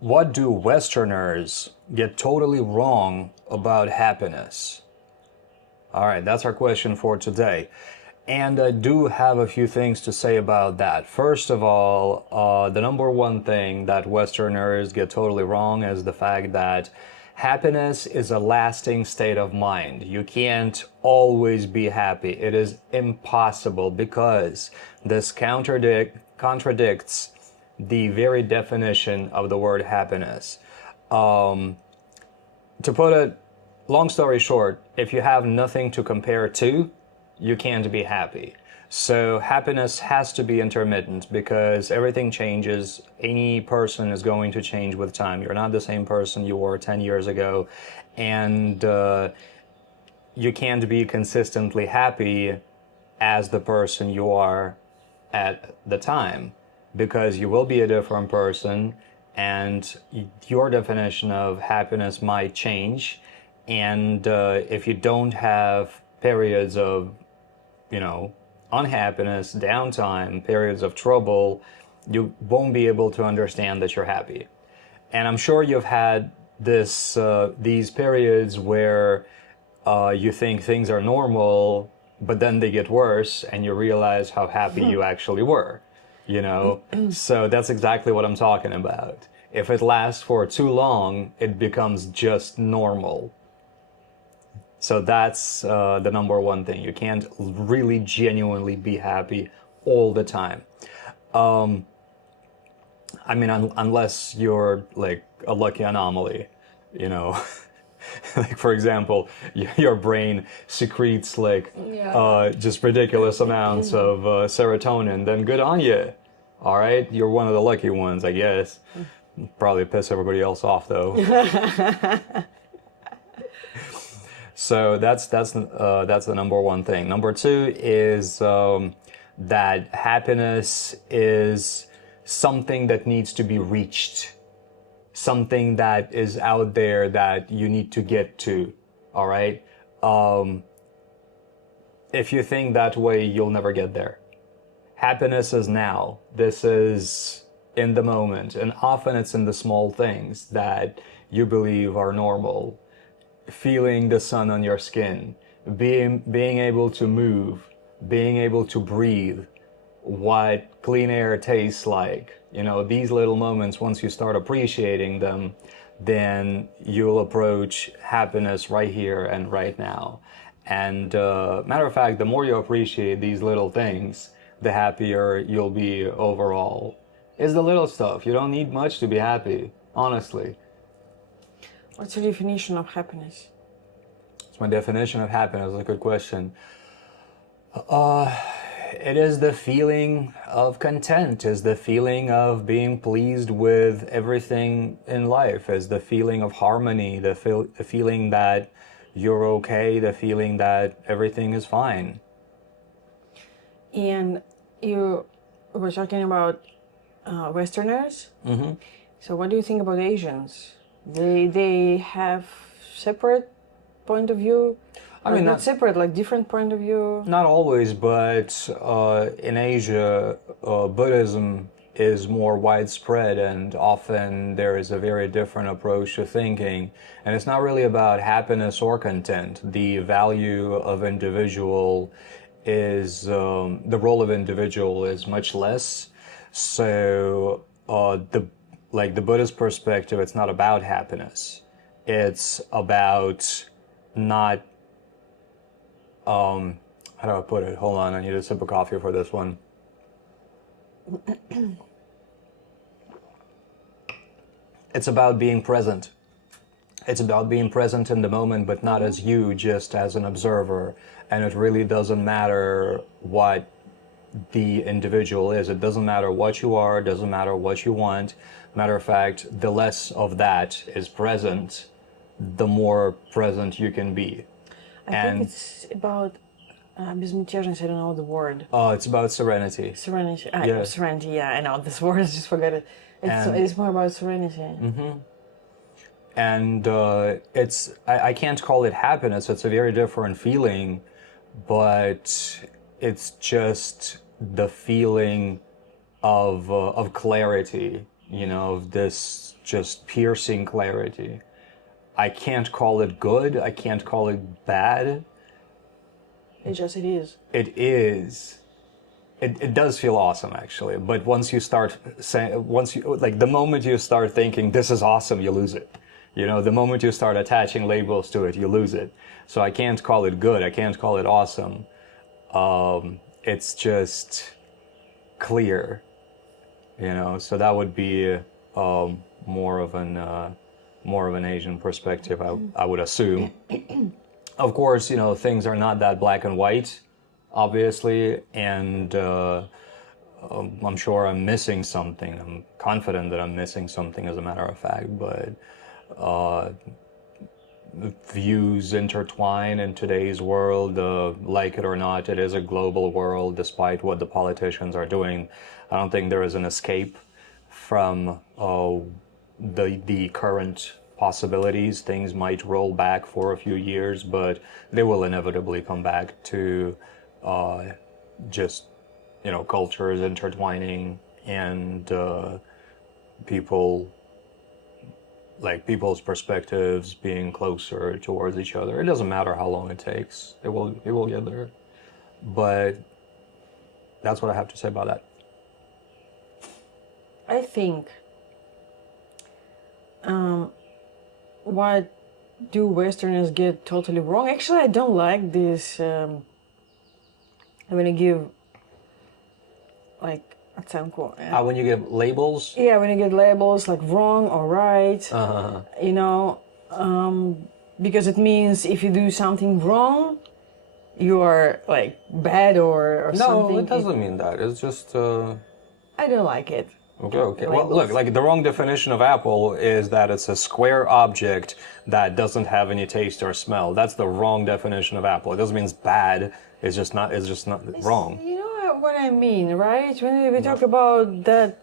What do Westerners get totally wrong about happiness? All right, that's our question for today. And I do have a few things to say about that. First of all, the number one thing that Westerners get totally wrong is the fact that happiness is a lasting state of mind. You can't always be happy. It is impossible because this contradicts the very definition of the word happiness. To put it, long story short, if you have nothing to compare to, you can't be happy. So happiness has to be intermittent because everything changes. Any person is going to change with time. You're not the same person you were 10 years ago. And you can't be consistently happy as the person you are at the time because you will be a different person and your definition of happiness might change. And if you don't have periods of, unhappiness, downtime, periods of trouble, you won't be able to understand that you're happy. And I'm sure you've had these periods where you think things are normal, but then they get worse, and you realize how happy you actually were. So that's exactly what I'm talking about. If it lasts for too long, it becomes just normal. So that's the number one thing. You can't really genuinely be happy all the time. Unless you're like a lucky anomaly, you know. Like for example, your brain secretes like just ridiculous amounts of serotonin. Then good on you. All right, you're one of the lucky ones, I guess. Probably piss everybody else off though. So that's the number one thing. Number two is that happiness is something that needs to be reached, something that is out there that you need to get to. All right. If you think that way, you'll never get there. Happiness is now. This is in the moment, and often it's in the small things that you believe are normal. Feeling the sun on your skin, being able to move, being able to breathe, what clean air tastes like. These little moments, once you start appreciating them, then you'll approach happiness right here and right now. And matter of fact, the more you appreciate these little things, the happier you'll be overall. It's the little stuff. You don't need much to be happy, honestly. What's your definition of happiness? It's my definition of happiness. Is a good question. It is the feeling of content, is the feeling of being pleased with everything in life, is the feeling of harmony, the feeling that you're okay, the feeling that everything is fine. And you were talking about Westerners. Mm-hmm. So what do you think about Asians? They have separate point of view? Not separate, like different point of view? Not always, but in Asia, Buddhism is more widespread, and often there is a very different approach to thinking. And it's not really about happiness or content. The value of individual is, the role of individual is much less. So the Buddhist perspective, it's not about happiness. It's about not, how do I put it? Hold on, I need a sip of coffee for this one. It's about being present. It's about being present in the moment, but not as you, just as an observer. And it really doesn't matter what the individual is. It doesn't matter what you are, it doesn't matter what you want. Matter of fact, the less of that is present, the more present you can be. I think it's about безмятежность, I don't know the word. It's about serenity. Serenity. Yeah. Serenity, yeah, I know this word, I just forgot it. It's more about serenity. Mm-hmm. And I can't call it happiness, it's a very different feeling, but it's just the feeling of clarity, of this just piercing clarity. I can't call it good. I can't call it bad. It is. It is. It does feel awesome, actually. But once you start saying, the moment you start thinking this is awesome, you lose it. The moment you start attaching labels to it, you lose it. So I can't call it good. I can't call it awesome. It's just clear, So that would be more of an Asian perspective, I would assume. Of course, things are not that black and white, obviously, and I'm sure I'm missing something. I'm confident that I'm missing something, as a matter of fact, but views intertwine in today's world. Like it or not, it is a global world, despite what the politicians are doing. I don't think there is an escape from the current possibilities. Things might roll back for a few years, but they will inevitably come back to just, cultures intertwining and people's perspectives being closer towards each other. It doesn't matter how long it takes. It will get there. But that's what I have to say about that. I think what do Westerners get totally wrong? Actually, I don't like this. I'm gonna give оценку. When you give labels? Yeah, when you get labels like wrong or right, because it means if you do something wrong, you are bad or something. No, it doesn't mean that. It's just... I don't like it. Okay. Well, look, the wrong definition of apple is that it's a square object that doesn't have any taste or smell. That's the wrong definition of apple. It doesn't mean it's bad. It's just not wrong. You know what I mean, right? When we talk about that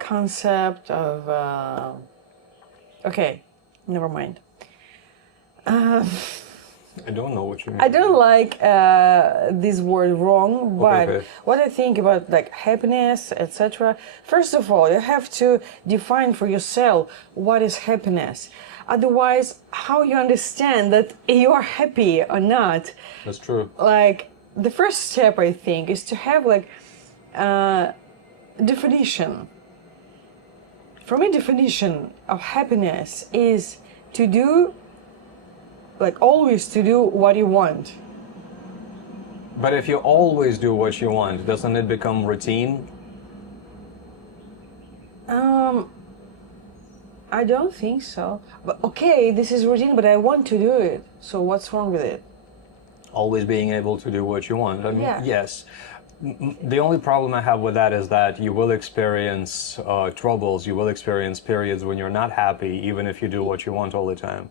concept of... okay, never mind. I don't know what you mean. I don't like this word wrong, but okay. What I think about happiness, etc. First of all, you have to define for yourself what is happiness. Otherwise, how you understand that you are happy or not? That's true. The first step, I think, is to have definition. For me, definition of happiness is to do always to do what you want. But if you always do what you want, doesn't it become routine? I don't think so. But okay, this is routine, but I want to do it. So what's wrong with it? Always being able to do what you want. I mean, yeah. Yes. The only problem I have with that is that you will experience troubles. You will experience periods when you're not happy, even if you do what you want all the time.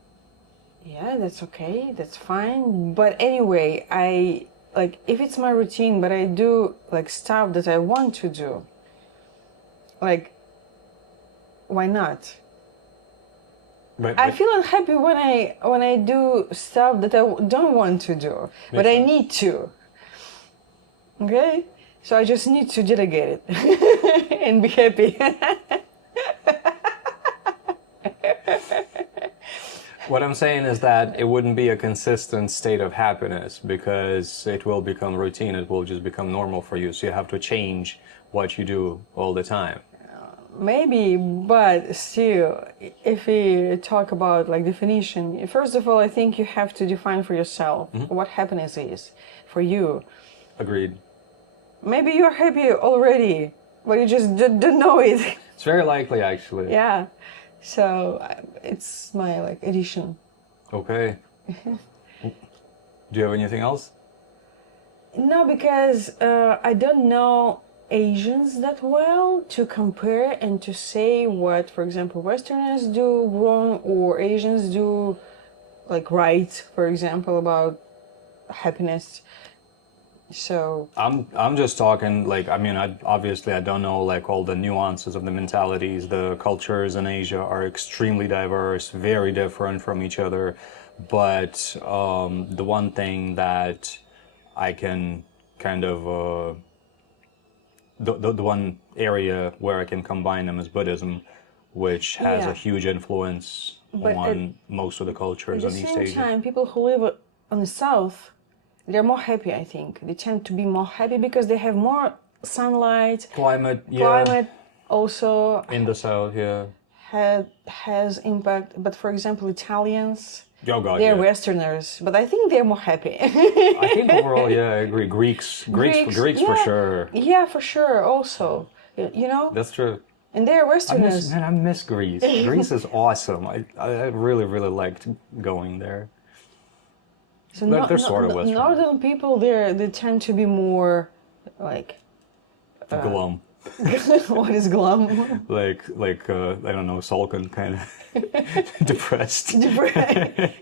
Yeah, that's okay. That's fine. But anyway, if it's my routine, but I do stuff that I want to do. Why not? But I feel unhappy when I do stuff that I don't want to do, but I need to. Okay? So I just need to delegate it and be happy. What I'm saying is that it wouldn't be a consistent state of happiness because it will become routine. It will just become normal for you. So you have to change what you do all the time. Maybe, but still, if we talk about definition, first of all, I think you have to define for yourself what happiness is for you. Agreed. Maybe you're happy already, but you just don't know it. It's very likely, actually. Yeah. So it's my addition. Okay. Do you have anything else? No, because I don't know Asians that well to compare and to say what, for example, Westerners do wrong or Asians do right, for example, about happiness. So I'm just talking obviously I don't know all the nuances of the mentalities. The cultures in Asia are extremely diverse, very different from each other. But the one thing that I can kind of the one area where I can combine them is Buddhism, which has Yeah. a huge influence But on most of the cultures At in the East same Asia. time, people who live on the south, they're more happy, I think. They tend to be more happy because they have more sunlight. Climate, yeah, Climate also in the south, yeah. has impact. But for example, Italians, Oh God, they're yeah. Westerners, but I think they're more happy. I think overall, yeah, I agree. Greeks for yeah. sure. Yeah, for sure. Also, you know, That's true. and they're Westerners. I miss Greece. Greece is awesome. I really, really liked going there. So But they're sort of Westerners. northern people, they tend to be more like Glum. what is glum? Like I don't know, sulking, kind of depressed. Yeah,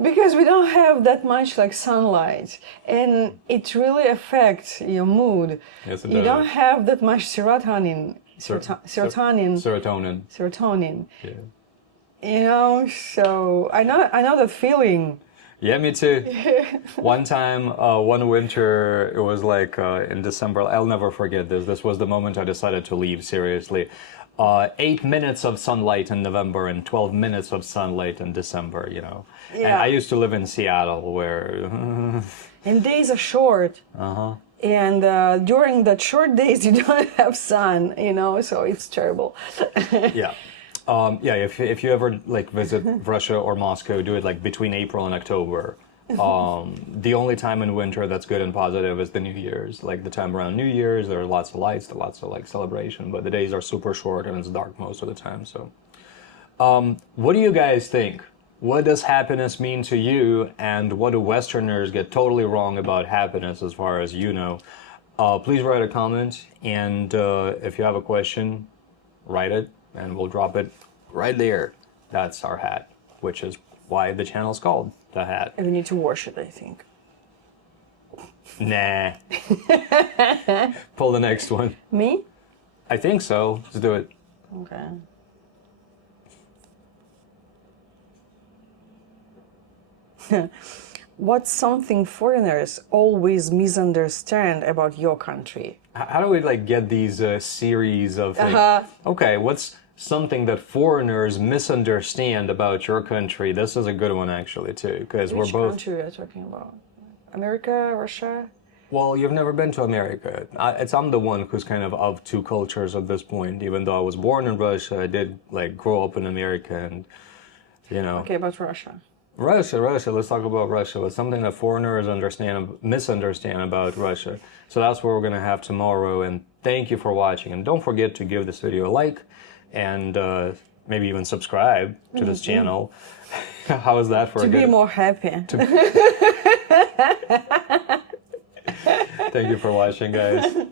because we don't have that much like sunlight, and it really affects your mood. Yes, it You does. don't have that much serotonin. Serotonin. Serotonin. Yeah. You know, so I know that feeling. Yeah, me too. One time, one winter, it was like in December. I'll never forget this. This was the moment I decided to leave, seriously. 8 minutes of sunlight in November and 12 minutes of sunlight in December, you know. And Yeah. I used to live in Seattle where... And days are short. Uh-huh. And during that short days, you don't have sun, you know, so it's terrible. Yeah. Yeah, if you ever like visit Russia or Moscow, do it like between April and October. The only time in winter that's good and positive is the New Year's. Like the time around New Year's, there are lots of lights, there are lots of like celebration, but the days are super short and it's dark most of the time. So, what do you guys think? What does happiness mean to you, and what do Westerners get totally wrong about happiness, as far as you know? Please write a comment, and if you have a question, write it, and we'll drop it right there. That's our hat, which is why the channel's called The Hat. And we need to wash it, I think. Nah. Pull the next one. Me? I think so. Let's do it. Okay. What's something foreigners always misunderstand about your country? How do we like get these series of things? Okay, what's something that foreigners misunderstand about your country? This is a good one actually too, because we're Which both. country are you talking about? America, Russia? Well, you've never been to America. I'm the one who's kind of two cultures at this point. Even though I was born in Russia, I did like grow up in America, and you know. Okay, about Russia. Russia. Let's talk about Russia. It's something that foreigners misunderstand about Russia. So that's what we're gonna have tomorrow. And thank you for watching. And don't forget to give this video a like, and maybe even subscribe to this channel. How is that for To a be good? more happy. Thank you for watching, guys.